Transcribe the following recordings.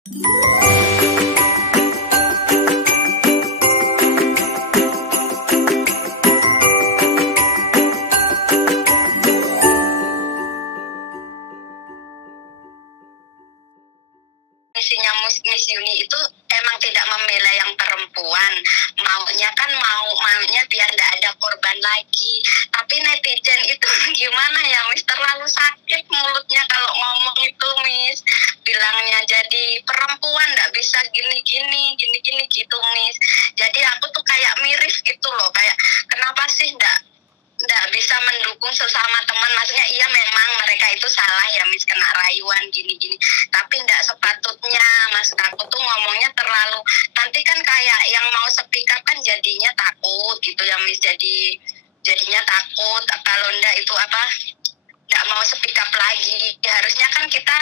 Misinya Miss Yuni itu emang tidak membela yang perempuan, maunya kan maunya biar tidak ada korban lagi. Tapi netizen itu gimana ya Miss, terlalu sakit mulutnya kalau ngomong itu Miss, bilangnya jadi perempuan nggak bisa gini gitu Miss. Jadi aku tuh kayak miris gitu loh, kayak kenapa sih nggak bisa mendukung sesama teman. Maksudnya iya memang mereka itu salah ya Miss, kena rayuan gini tapi nggak sepatutnya. Maksud aku tuh ngomongnya terlalu, nanti kan kayak yang mau speak up kan jadinya takut gitu ya Miss, jadinya takut kalau ndak itu apa, nggak mau speak up lagi. Harusnya kan kita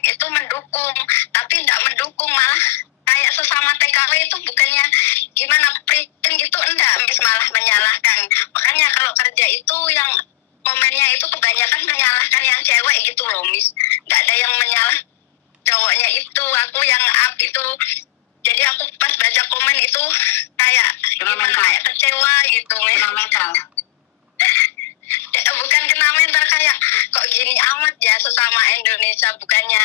itu mendukung, tapi nggak mendukung, malah kayak sesama TKW itu bukannya gimana prihatin gitu, enggak Miss, malah menyalahkan. Makanya kalau kerja itu yang komennya itu kebanyakan menyalahkan yang cewek gitu loh Miss, nggak ada yang menyalah cowoknya itu. Aku yang up itu, jadi aku pas baca komen itu kayak gimana, kayak kecewa gitu Miss. Kena mental. Bukan kena mental, kayak kok gini amat ya sesama Indonesia, bukannya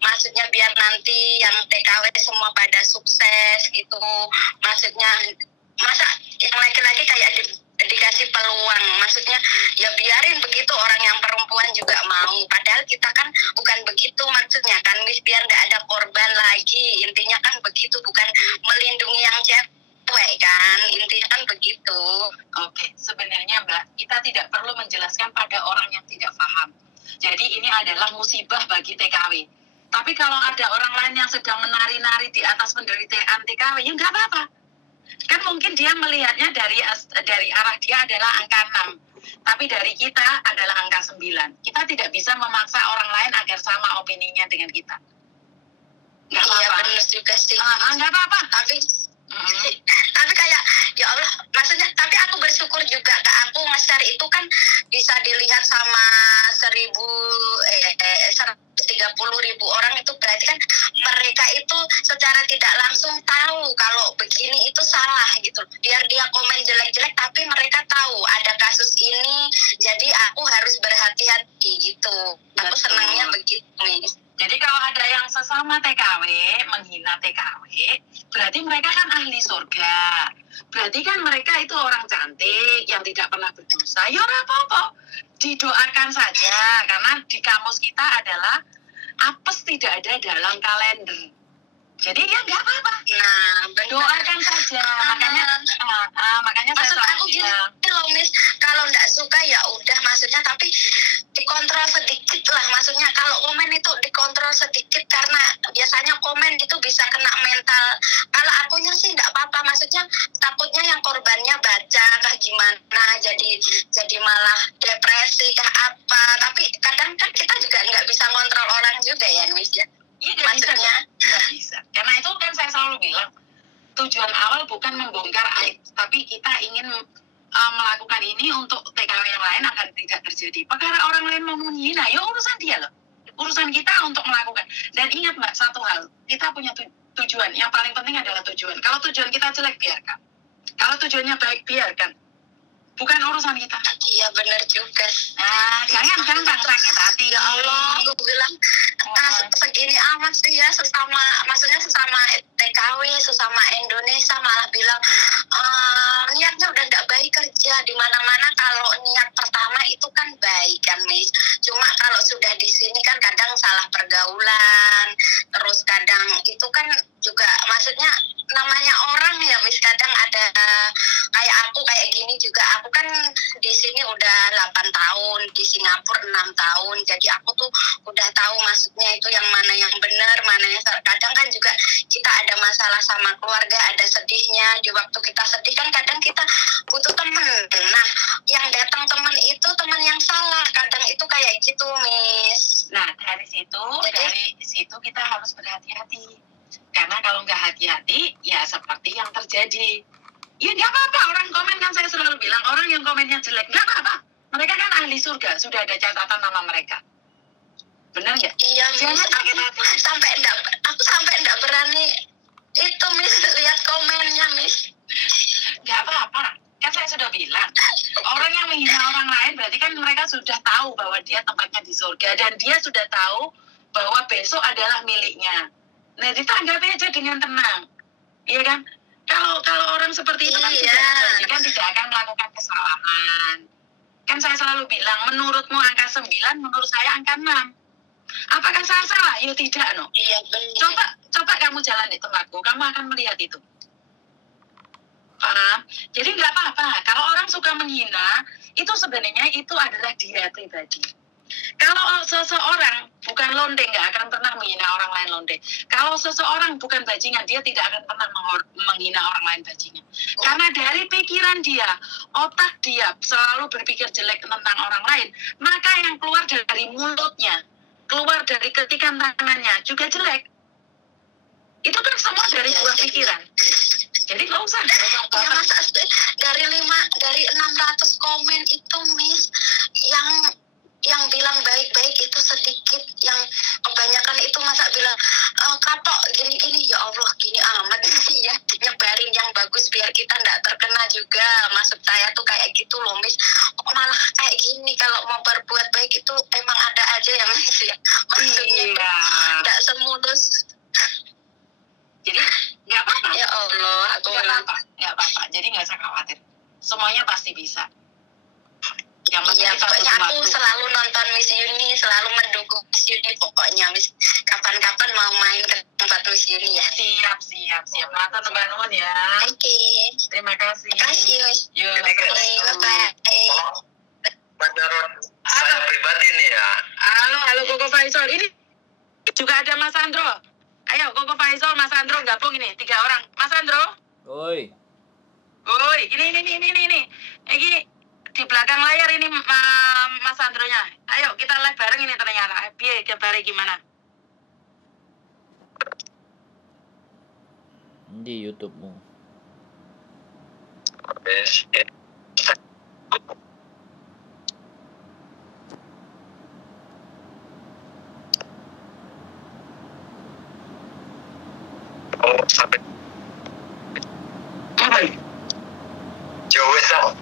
maksudnya biar nanti yang TKW semua pada sukses gitu. Maksudnya masa yang laki-laki kayak dikasih peluang, maksudnya ya biarin begitu orang yang perempuan juga mau, padahal kita kan bukan begitu maksudnya kan Miss, biar nggak ada korban lagi, intinya kan begitu, bukan melindungi yang cewek kan, intinya kan begitu. Oke, sebenarnya Mbak, kita tidak perlu menjelaskan pada orang yang tidak paham. Jadi ini adalah musibah bagi TKW. Tapi kalau ada orang lain yang sedang menari-nari di atas penderitaan TKW, ya nggak apa-apa. Kan mungkin dia melihatnya dari arah dia adalah angka 6, tapi dari kita adalah angka 9. Kita tidak bisa memaksa orang lain agar sama opininya dengan kita. Nggak apa-apa. Iya benar juga sih. Nggak apa-apa. Tapi kayak ya Allah, maksudnya tapi aku bersyukur juga, Kak, aku nge-share itu kan bisa dilihat sama 130.000 orang, itu berarti kan mereka itu secara tidak langsung tahu kalau begini itu salah gitu. Biar dia komen jelek-jelek tapi mereka tahu ada kasus ini, jadi aku harus berhati-hati gitu. Aku senangnya begitu nih. Jadi kalau ada yang sesama TKW menghina TKW, berarti mereka kan ahli surga. Berarti kan mereka itu orang cantik yang tidak pernah berdosa. Ya ora apa-apa, didoakan saja, karena di kamus kita adalah apes tidak ada dalam kalender. Jadi ya nggak apa-apa. Nah, doakan saja. Makanya maksud saya aku gini loh Miss, kalau nggak suka ya udah, maksudnya tapi dikontrol sedikit lah. Maksudnya kalau komen itu dikontrol sedikit, karena biasanya komen itu bisa kena mental. Kalau akunya sih nggak apa-apa, maksudnya takutnya yang korbannya baca kah gimana, jadi malah depresi kah apa. Tapi kadang kan kita juga nggak bisa ngontrol orang juga ya Miss ya. Iya, maksudnya nggak bisa. Karena itu kan saya selalu bilang, tujuan awal bukan membongkar aib, tapi kita ingin melakukan ini untuk TKW yang lain agar tidak terjadi. Perkara orang lain mau menghina, ya urusan dia loh. Urusan kita untuk melakukan. Dan ingat Mbak, satu hal, kita punya tujuan. Yang paling penting adalah tujuan. Kalau tujuan kita jelek, biarkan. Kalau tujuannya baik, biarkan. Bukan urusan kita. Iya benar juga. Jangan gampang sakit hati. Ya Allah, aku bilang segini amat sih ya, maksudnya sesama TKW, sesama Indonesia, malah bilang niatnya udah nggak baik kerja di mana-mana. Kalau niat pertama itu kan baik kan Miss. Cuma kalau sudah di sini kan kadang salah pergaulan, terus kadang itu kan juga maksudnya namanya orang ya Miss, kadang ada kayak aku kayak gini juga. Aku kan di sini udah 8 tahun, di Singapura 6 tahun. Jadi aku tuh udah tahu maksudnya itu yang mana yang benar, mana yang salah. Kadang kan juga kita ada masalah sama keluarga, ada sedihnya. Di waktu kita sedih kan kadang kita butuh temen. Nah, yang datang temen itu temen yang salah. Kadang itu kayak gitu Miss. Nah, dari situ kita harus berhati-hati. Karena kalau nggak hati-hati, ya seperti yang terjadi. Ya nggak apa-apa, orang komen kan saya selalu bilang, orang yang komennya jelek, nggak apa-apa. Mereka kan ahli surga, sudah ada catatan nama mereka. Benar nggak? Iya, Miss. Jangan sakit hati. Aku sampai enggak berani itu, Miss, lihat komennya, Miss. Nggak apa-apa. Kan saya sudah bilang, orang yang menghina orang lain berarti kan mereka sudah tahu bahwa dia tempatnya di surga, dan dia sudah tahu bahwa besok adalah miliknya. Nah, ditanggapi aja dengan tenang, iya kan? Kalau orang seperti itu kan tidak akan melakukan kesalahan. Kan saya selalu bilang, menurutmu angka 9, menurut saya angka 6. Apakah saya salah? Ya tidak, no. Iya, benar. Coba kamu jalan di tempatku, kamu akan melihat itu. Paham? Jadi nggak apa-apa. Kalau orang suka menghina, itu sebenarnya itu adalah dia pribadi. Kalau seseorang bukan londe, nggak akan pernah menghina orang lain londe. Kalau seseorang bukan bajingan, dia tidak akan pernah menghina orang lain bajingan. Karena dari pikiran dia, otak dia selalu berpikir jelek tentang orang lain, maka yang keluar dari mulutnya, keluar dari ketikan tangannya juga jelek. Itu kan semua dari buah pikiran. Jadi nggak usah. Ya, masa dari 600 komen itu, Miss, yang bilang baik-baik itu sedikit, yang kebanyakan itu masa bilang katok gini-gini, ya Allah gini amat ya, nyebarin yang bagus biar kita nggak terkena juga. Maksud saya tuh kayak gitu loh, Miss. Kok malah kayak gini? Kalau mau berbuat baik itu emang ada aja ya, Miss, ya. Maksudnya nggak semulus. Jadi nggak apa-apa. Ya Allah, aku nggak apa-apa. Jadi nggak usah khawatir. Semuanya pasti bisa. Yang penting ya, kita pokoknya butuh aku waktu. selalu nonton Miss Yuni, selalu mendukung Miss Yuni pokoknya, Miss. Kapan-kapan mau main ke tempat Miss Yuni ya. Siap. Matur Mbak Nun ya. Oke. Terima kasih. Terima kasih, Miss. Yuk, Bye-bye. Menurut saya pribadi nih ya. Halo Koko Faisal. Ini juga ada Mas Andro. Ayo Koko Faisal, Mas Andro gabung ini 3 orang. Mas Andro. Oi. Ini. Ini di belakang layar ini Mas Andronya. Ayo kita live bareng ini ternyata. Biar kabare gimana? Di YouTube-mu. Yes. Sampai jauh lah.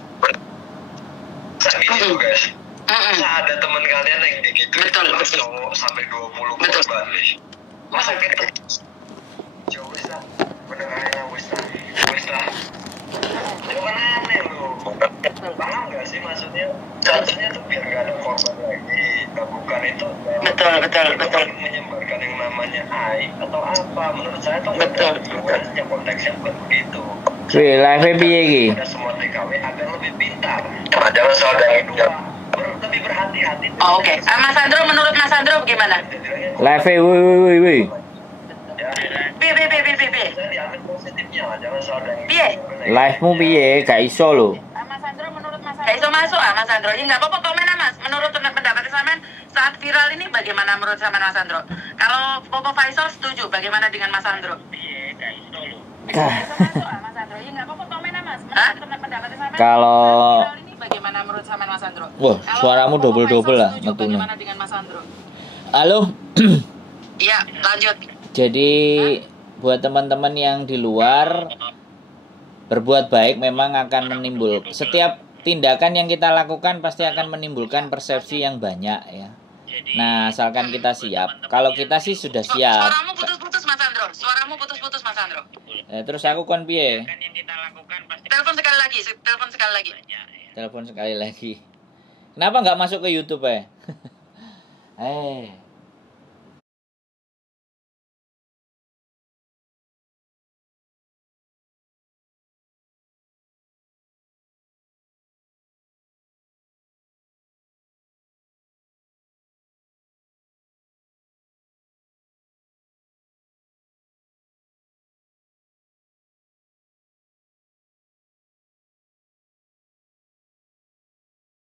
Gini tuh guys. Ada teman kalian yang begitu. Betul. Cowok sampai 20 Betul. korban nih. Masa gitu? Jauh lah. Mendengarnya wis lah. Jangan aneh lu. Paham nggak sih maksudnya? Seharusnya tuh biar nggak ada korban lagi. Bukan itu. Betul. Bukan menyebarkan yang namanya aib atau apa. Menurut saya tuh Betul. bukan konteksnya bukan begitu. Wih, live piye iki? Ada semua TKW agar lebih pintar. Jangan soal dari dua. Lebih berhati-hati. Oh, oke. Mas Andro, menurut Mas Andro bagaimana? Live wih. Piye. Saya diambil positifnya lah, jangan soal dari. Piye? Live-mu piye? Gak iso lho. Mas Andro, menurut Mas Andro. Gak iso masuk Mas Andro. Ya nggak apa-apa komen Mas. Menurut pendapat sampean saat viral ini bagaimana menurut sampean Mas Andro? Kalau Koko Faisal setuju, bagaimana dengan Mas Andro? Piye, gak iso lho. Mas Andro. Ya nggak apa-apa komen Mas. Menurut pendapat sampean Kalau- saat viral ini bagaimana menurut sampean Mas Andro? Wah, Kalau suaramu Koko double-double Faisal lah setuju, metune. bagaimana dengan Mas Andro? Halo. Iya, lanjut. Jadi buat teman-teman yang di luar, berbuat baik memang akan menimbulkan, setiap tindakan yang kita lakukan pasti akan menimbulkan persepsi yang banyak ya. Nah, asalkan kita siap. Kalau kita sih sudah siap. Suaramu putus-putus Mas Andro. Terus aku kon piye? Telepon sekali lagi. Telepon sekali lagi. Kenapa nggak masuk ke YouTube ya?